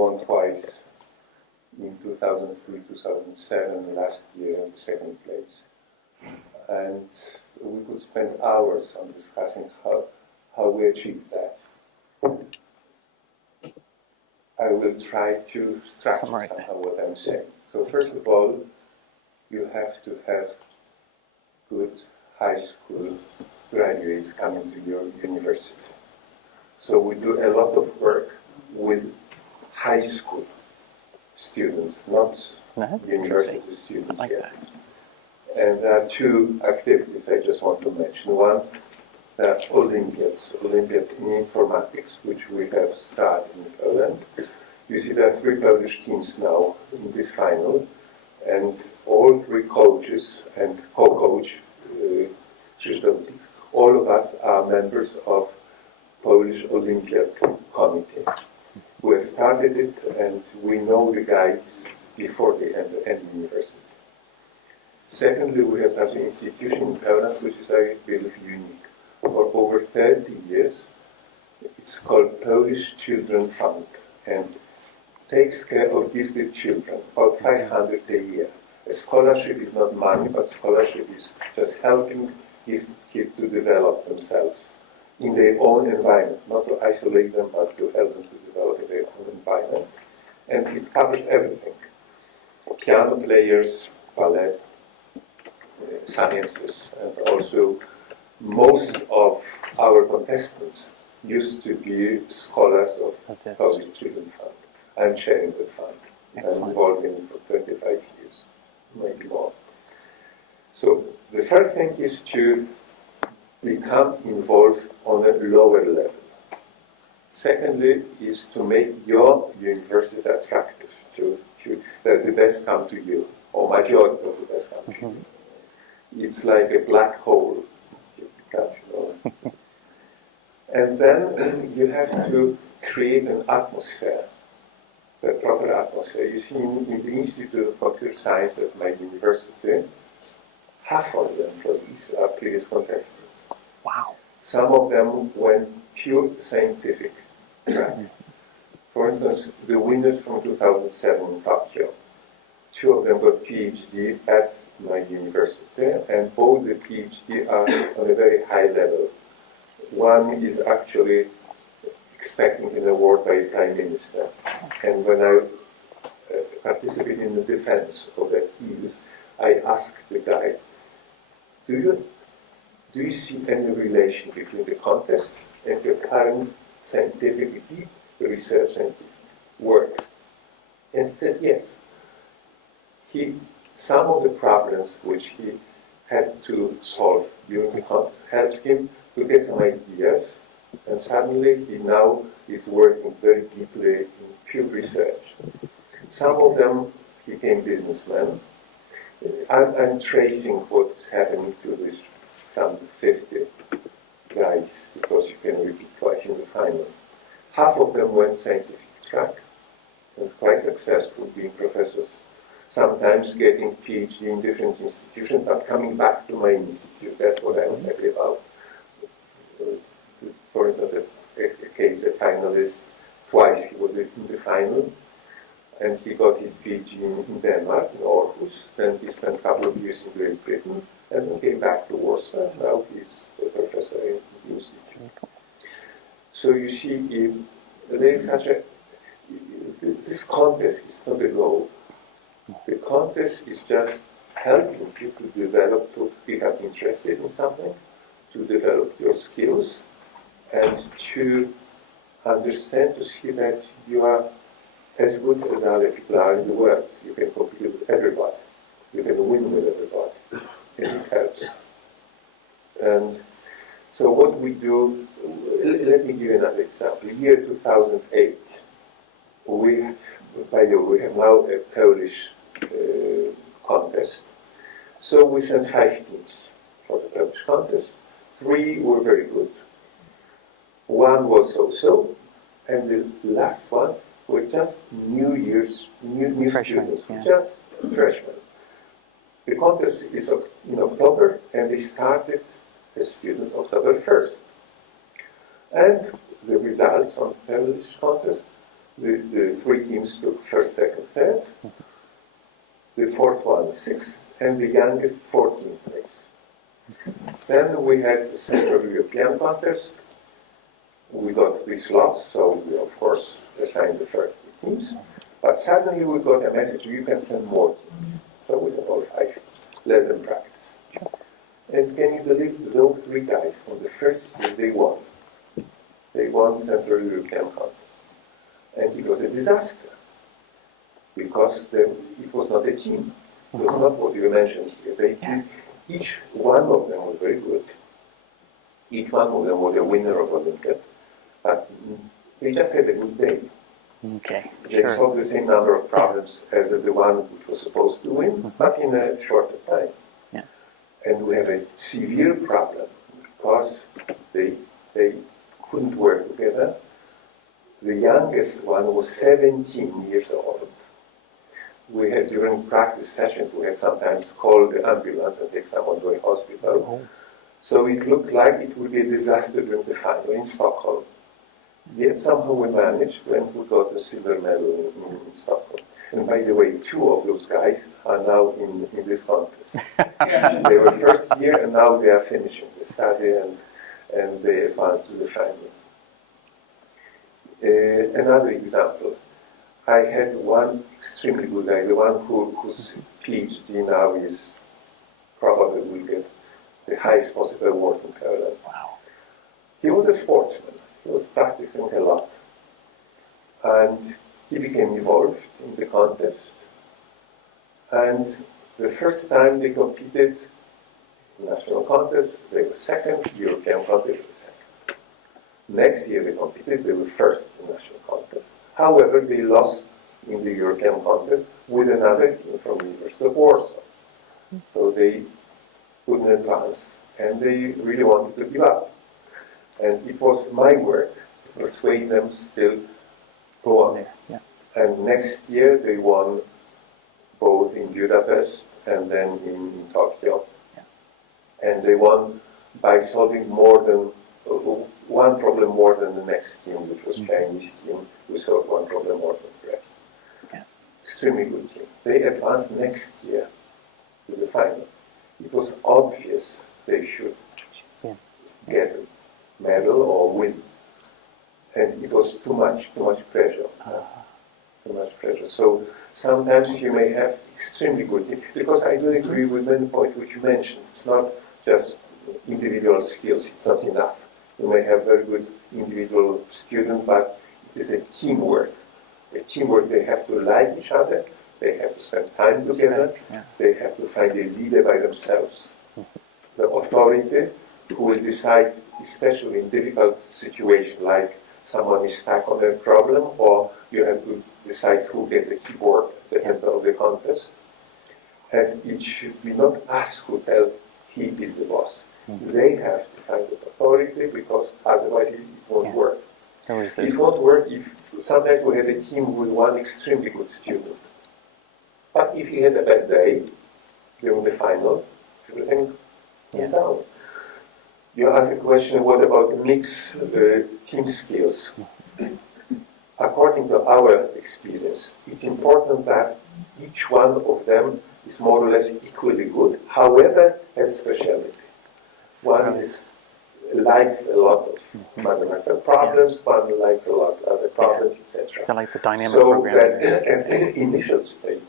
won twice in 2003, 2007, last year in second place. And we could spend hours on discussing how we achieved that. I will try to structure somehow what I'm saying. So first of all, you have to have good high school graduates coming to your university. So we do a lot of work with high school students, not university students yet. And there are two activities I just want to mention. One, there are Olympiads, Olympiad in informatics, which we have started in Poland. You see there are 3 Polish teams now in this final, and all 3 coaches and co-coach Krzysztof, all of us are members of Polish Olympiad Committee. We have started it, and we know the guys before they end university. Secondly, we have such an institution in Poland, which is, I believe, unique. For over 30 years, it's called Polish Children Fund, and takes care of gifted children, about 500 a year. A scholarship is not money, but scholarship is just helping gifted kids to develop themselves in their own environment, not to isolate them, but to help them to develop in their own environment. And it covers everything. Piano players, ballet, sciences, and also most of our contestants used to be scholars of Polish Children Fund. I'm chairing the fund. I'm involved in it for 25 years, maybe more. So the first thing is to become involved on a lower level. Secondly is to make your university attractive, that the best come to you, or majority of the best come to you. It's like a black hole. And then you have to create an atmosphere, a proper atmosphere. You see, in the Institute of Computer Science at my university, half of the employees are previous contestants. Wow. Some of them went pure scientific track. For instance, the winners from 2007 in Tokyo, 2 of them got PhD at my university, and both the PhD are on a very high level. One is actually expecting an award by the Prime Minister. And when I participated in the defense of that thesis, I asked the guy, do you see any relation between the contests and your current scientific deep research and work? And he said yes. Some of the problems which he had to solve during the contest helped him to get some ideas, and suddenly he now is working very deeply in pure research. Some of them became businessmen. I'm tracing what is happening to this 50 guys, because you can repeat twice in the final. Half of them went scientific track and quite successful, being professors, sometimes getting PhD in different institutions, but coming back to my institute. That's what I'm happy about. For instance, a case, a finalist, twice he was in the final, and he got his PhD in Denmark, in Aarhus. Then he spent a couple of years in Great Britain, and then came back to Warsaw. Now he's a professor in the institute. So you see, there is such a, this contest is not a goal. The contest is just helping you to develop, to become interested in something, to develop your skills, and to understand, to see that you are as good as other people are in the world. You can compete with everybody. You can win with everybody. And it helps. And so what we do, let me give you another example. Year 2008, by the way, we have now a Polish contest. So we sent 5 teams for the Polish contest. 3 were very good. 1 was so-so, and the last one were just new students, just freshmen. The contest is in October, and they started as students October 1st. And the results on the Polish contest, The three teams took first, second, third. The fourth one, sixth, and the youngest, 14th place. Then we had the Central European contest. We got 3 slots, so we, of course, assigned the first 3 teams. But suddenly we got a message, you can send more teams. So we said, all right, let them practice. And can you believe those 3 guys, on the first year, they won. They won Central European contest. And it was a disaster, because it was not a team. It was not what you mentioned here. Each one of them was very good. Each one of them was a winner of Olympia. But they just had a good day. Okay, They solved the same number of problems as the one which was supposed to win, but in a shorter time. Yeah. And we have a severe problem because they couldn't work together. The youngest one was 17 years old. We had, during practice sessions, we had sometimes called the ambulance and take someone to a hospital. Oh. So it looked like it would be a disaster during the final in Stockholm. Yet somehow we managed, and we got a silver medal in Stockholm. And by the way, 2 of those guys are now in this contest. They were first year, and now they are finishing the study, and they advanced to the final. Another example. I had one extremely good guy, the one whose PhD now is probably will get the highest possible award in Poland. Wow. He was a sportsman. He was practicing a lot. And he became involved in the contest. And the first time they competed in national contest, they were second. European contest, they were second. Next year they competed, they were first in national contest. However, they lost in the European contest with another team from the University of Warsaw. So they couldn't advance, and they really wanted to give up. And it was my work to persuade them still go on. Yeah. And next year they won both in Budapest and then in Tokyo. Yeah. And they won by solving more than one problem more than the next team, which was Chinese team, who solved one problem more than the rest. Yeah. Extremely good team. They advanced next year to the final. It was obvious they should get a medal or win. And it was too much pressure. Too much pressure. So sometimes you may have extremely good team, because I do agree with many points which you mentioned. It's not just individual skills, it's not enough. You may have very good individual students, but it is a teamwork. A teamwork, they have to like each other, they have to spend time together, they have to find a leader by themselves. The authority who will decide, especially in difficult situations, like someone is stuck on a problem, or you have to decide who gets the keyboard at the end of the contest. And it should be not us who tell he is the boss. They have to find the authority, because otherwise it won't work. It won't work if sometimes we had a team with one extremely good student. But if he had a bad day during the final, everything went down. You asked a question, what about mixed team skills? According to our experience, it's important that each one of them is more or less equally good, however, has speciality. One likes a lot of mathematical problems, one likes a lot of other problems, etc. I like the dynamic so programming. that at the initial state,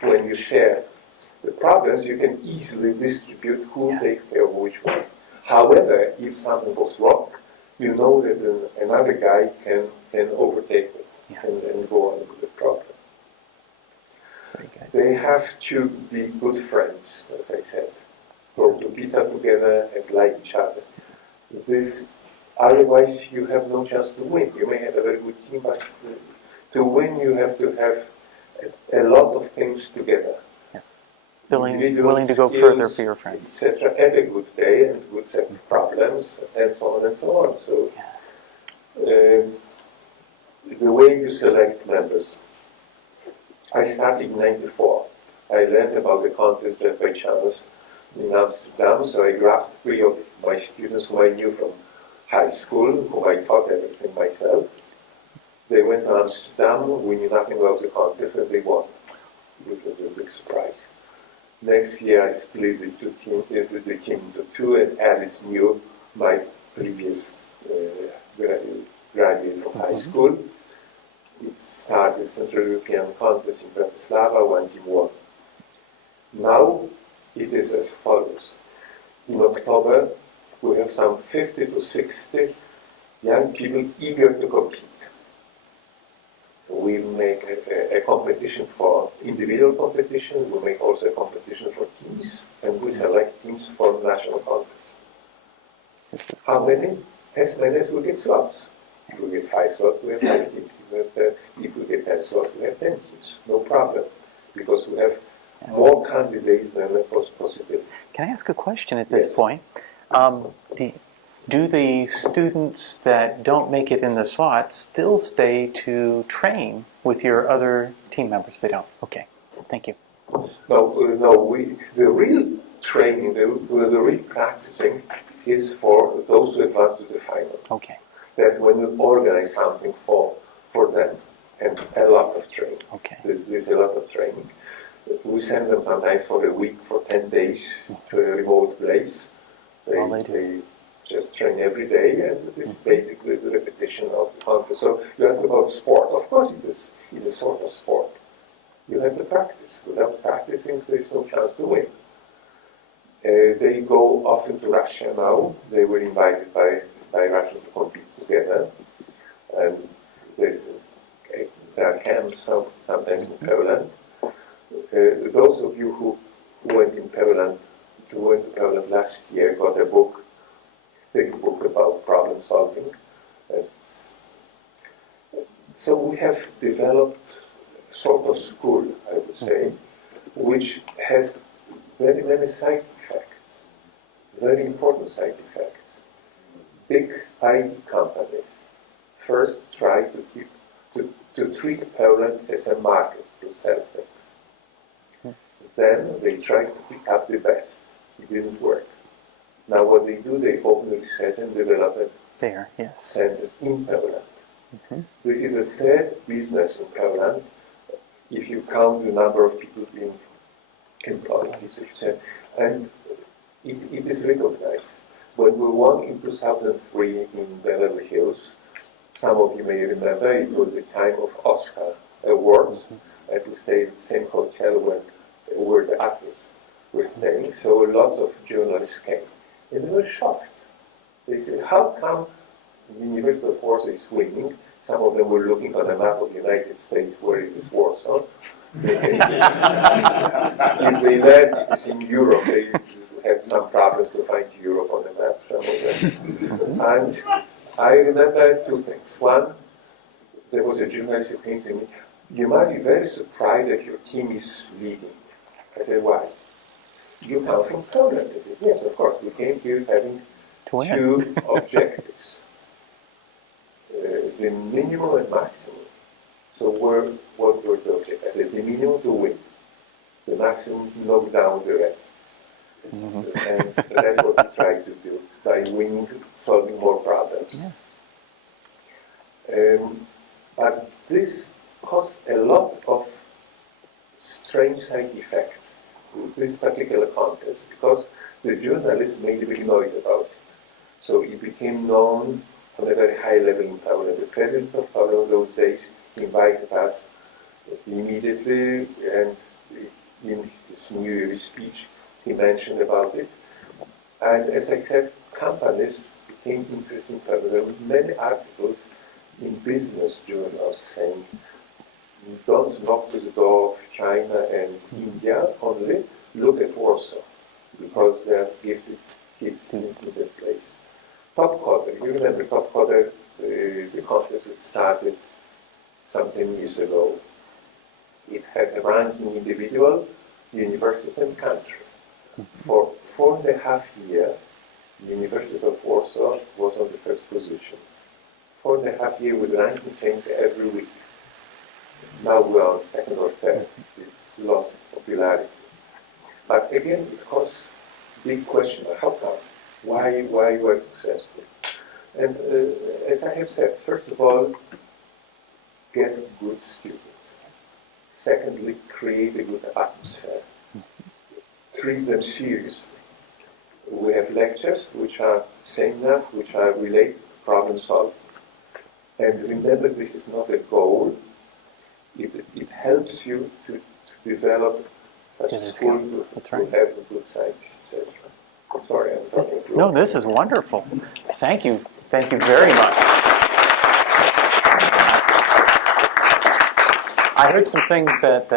when you share the problems, you can easily distribute who takes care of which one. However, if something goes wrong, you know that another guy can overtake it and go on with the problem. They have to be good friends, as I said. Go to pizza together and like each other. Otherwise, you have no chance to win. You may have a very good team, but to win, you have to have a lot of things together. Willing to go further for your friends. Etc. And a good day and good set of problems and so on and so on. So the way you select members. I started in '94. I learned about the contest just by chance in Amsterdam, so I grabbed 3 of my students whom I knew from high school, whom I taught everything myself. They went to Amsterdam, we knew nothing about the contest, and they won. It was a big surprise. Next year, I split the team into two and added my previous graduate from high school. It started Central European Contest in Bratislava, one team won. Now it is as follows. In October, we have some 50 to 60 young people eager to compete. We make a competition for individual competition, we make also a competition for teams, and we select teams for national contests. How many? As many as we get slots. If we get 5 slots, we have 5 teams. If we get 10 slots, we have 10 teams. No problem, because we have more candidates than the possibility. Can I ask a question at this point? Do the students that don't make it in the slots still stay to train with your other team members? They don't. Okay, thank you. No. The real training, the real practicing is for those who advance to the final. Okay. That's when you organize something for them, and a lot of training. Okay. There's a lot of training. We send them sometimes for a week, for 10 days to a remote place. They just train every day, and this is basically the repetition of the contest. So you ask about sport. Of course, it's a sort of sport. You have to practice. Without practicing, there's no chance to win. They go often to Russia now. They were invited by Russians to compete together, and there are camps sometimes in Poland. Those of you who went to Poland last year got a big book about problem solving. So we have developed a sort of school, I would say, which has very many side effects, very important side effects. Big IT companies first try to treat Poland as a market to sell things. Then they try to pick up the best. It didn't work. Now what they do, they open research and development centers in Poland. This is the third business in Poland, if you count the number of people being employed. And it is recognized. When we won in 2003 in Beverly Hills, some of you may remember, it was the time of Oscar Awards, and we stayed at the same hotel where the actors were staying, so lots of journalists came. And they were shocked. They said, how come the University of Warsaw is winning? Some of them were looking on a map of the United States where it is Warsaw. If they learned it is in Europe, they had some problems to find Europe on the map, some of them. And I remember two things. One, there was a journalist who came to me, you might be very surprised that your team is leading. I said, why? You come from Poland. I said, yes, of course. We came here having two objectives. The minimum and maximum. So what were the objectives? I said, the minimum to win. The maximum to knock down the rest. And that's what we try to do by winning, solving more problems. But this caused a lot of strange side effects with this particular contest because the journalists made a big noise about it. So it became known on a very high level in Poland. The president of Poland those days invited us immediately, and in his New Year's speech he mentioned about it. And as I said, companies became interested in Poland. There were many articles in business journals saying, don't knock to the door of China and India only, look at Warsaw, because they are gifted kids into that place. Top Coder, you remember Top Coder, the contest that started some 10 years ago. It had a ranking individual, university and country. For 4.5 years, the University of Warsaw was on the first position. 4.5 years with ranking change every week. Now we are on second or third. It's lost popularity. But again, it caused big question, how come? Why were successful? And as I have said, first of all, get good students. Secondly, create a good atmosphere. Treat them seriously. We have lectures which are seminars, which are related to problem solving. And remember, this is not a goal. It helps you to develop a school to have a good science, etc. I'm sorry, I'm talking too No, this is wonderful. Thank you. Thank you very much. I heard some things that